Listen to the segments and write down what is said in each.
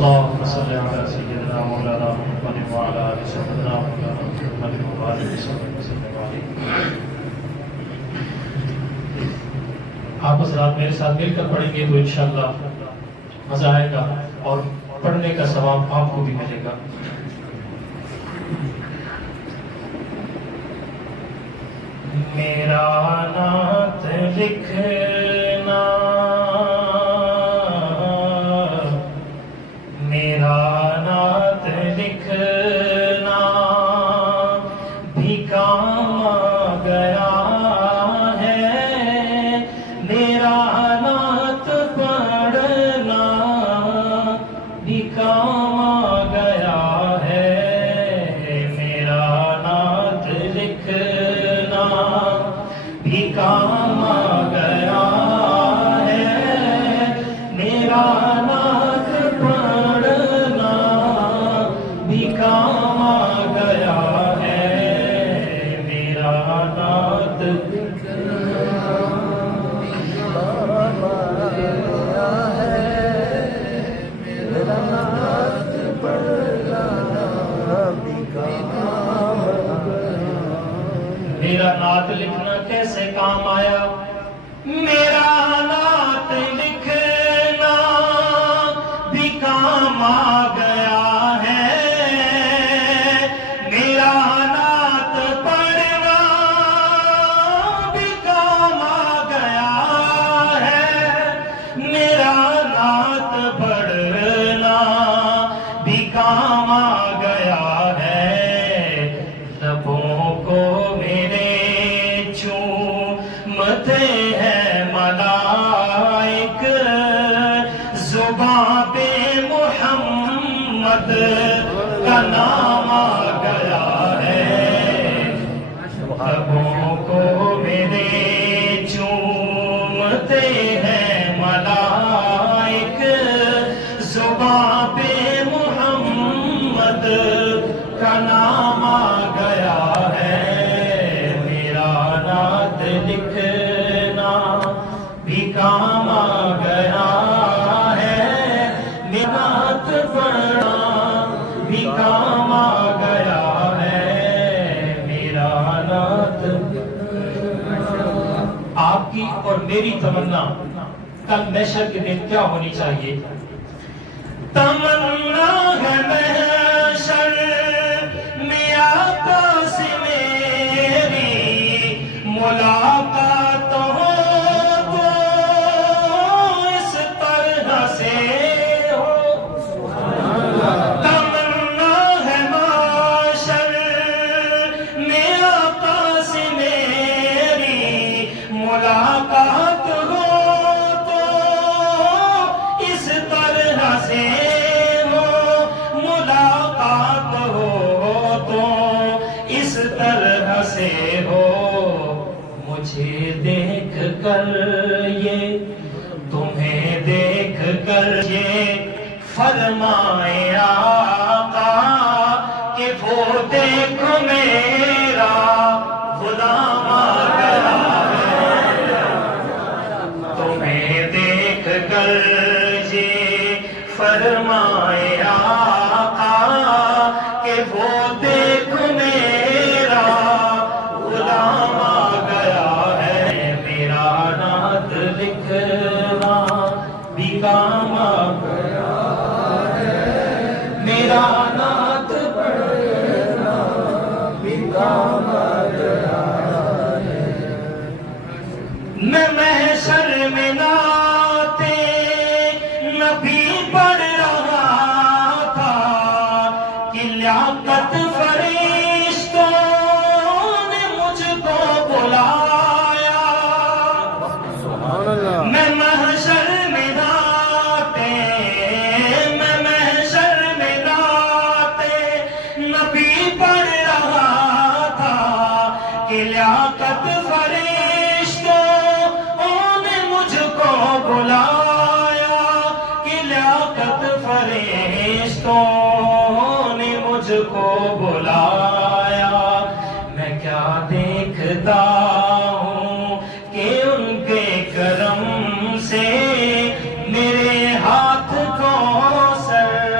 اللهم صل على سيدنا مولانا محمد وعلى آل سيدنا مولانا محمد وعلى آل سيدنا محمد. آپ حضرات میرے ساتھ مل کر پڑھیں گے تو انشاءاللہ مزہ آئے گا اور پڑھنے کا ثواب آپ کو بھی ملے گا. میرا نعت لکھنا میرا نعت لکھنا بھی کام آ گیا ہے. میرا نعت پڑھنا بھی کام آ گیا ہے. میرا نعت لکھنا بھی کام آ گیا ہے. میرا نعت پڑھنا بھی کام آ گیا ہے. میرا نعت میرا نعت لکھنا کیسے کام آیا. میرا نعت لکھنا بھی کام آ گیا ہے. میرا نعت پڑھنا بھی کام آ گیا ہے. میرا نعت پڑھنا بھی کام آ گیا ہے. لبوں کو میرے چومتے ہیں ملائک. زباں پہ محمد کا نام آ گیا ہے. لبوں کو میرے چومتے ہیں ملائک. زباں پہ محمد کا نام آ گیا ہے. میرا نعت لکھنا بھی کام آ گیا ہے. میرا نعت پڑھنا بھی کام آ گیا ہے. میرا نعت آپ کی اور میری تمنا کل محشر کے دن کیا ہونی چاہیے. تمنا ہے محشر میں آقا سے میری ملاقات ہو تو اس طرح سے ہو. تمنا ہے محشر میں آقا سے میری ملاقات ہو تو اس طرح سے ہو. ملاقات ہو تو اس طرح سے ہو. مجھے دیکھ کر یہ تمہیں دیکھ کر یہ فرمائے آقا کہ وہ دیکھو میرا غلام آ گیا ہے. تمہیں دیکھ کر یہ فرمائے آقا کہ وہ دیکھو میرا غلام آ گیا ہے. میرا نعت لکھنا بھی کام آ گیا ہے. میرا نعت پڑھنا بھی کام آ گیا ہے. میں محشر میں نعت نبی پڑھ رہا تھا کہ لیاقت فرشتوں نے مجھ کو بلایا. میں محشر میں نعت نبی پڑھ رہا تھا کہ لیاقت فرشتوں نے مجھ کو بلایا. کہ لیاقت فرشتوں نے مجھ کو بلایا. میں کیا دیکھتا ہوں کہ ان کے کرم سے میرے ہاتھ کو سر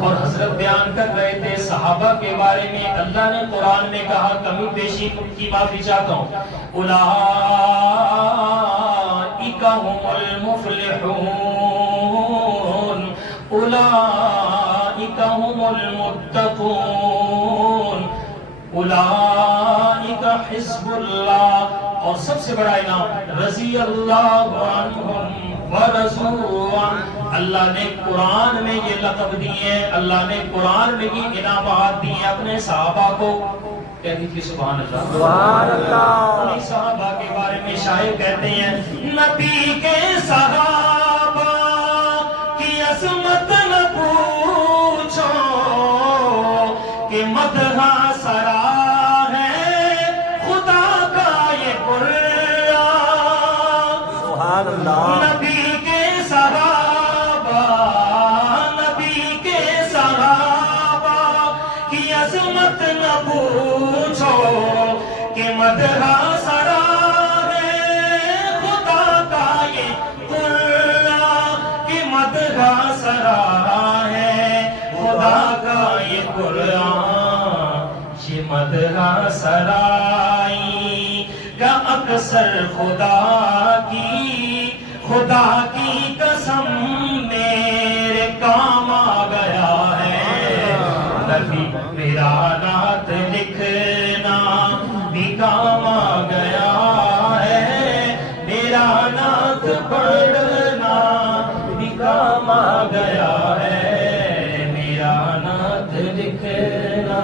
اور حضرت بیان کر رہے تھے صحابہ کے بارے میں، اللہ نے قرآن میں کہا، کمی بیشی کی معافی چاہتا ہوں، اولئک هم المفلحون، اولئک هم المتقون، اولئک حزب اللہ، اور سب سے بڑا انعام رضی اللہ عنہم ورضوا عنہ، اللہ نے قرآن میں یہ لقب دیے، اللہ نے قرآن میں یہ انعامات دیے اپنے صحابہ کو۔ کہہ دیجیے سبحان اللہ، سبحان اللہ۔ انہی صحابہ کے بارے میں شاعر کہتے ہیں، نبی کے صحابہ کی عظمت نہ پوچھو کہ مدح سرا ہے خدا کا یہ قرآن۔ سبحان اللہ۔ نبی کے صحابہ، نبی کے صحابہ کی عظمت نہ پوچھو کہ مدح سرا ہے خدا کا یہ قرآن، کہ مدح سرا ہے خدا کا یہ قرآن، یہ مدح سرائی کا اکثر خدا کی قسم میرے کام آ گیا ہے، نبی میرا نعت لکھنا بھی کام آ گیا ہے، میرا نعت پڑھنا بھی کام آ گیا ہے، میرا نعت لکھنا۔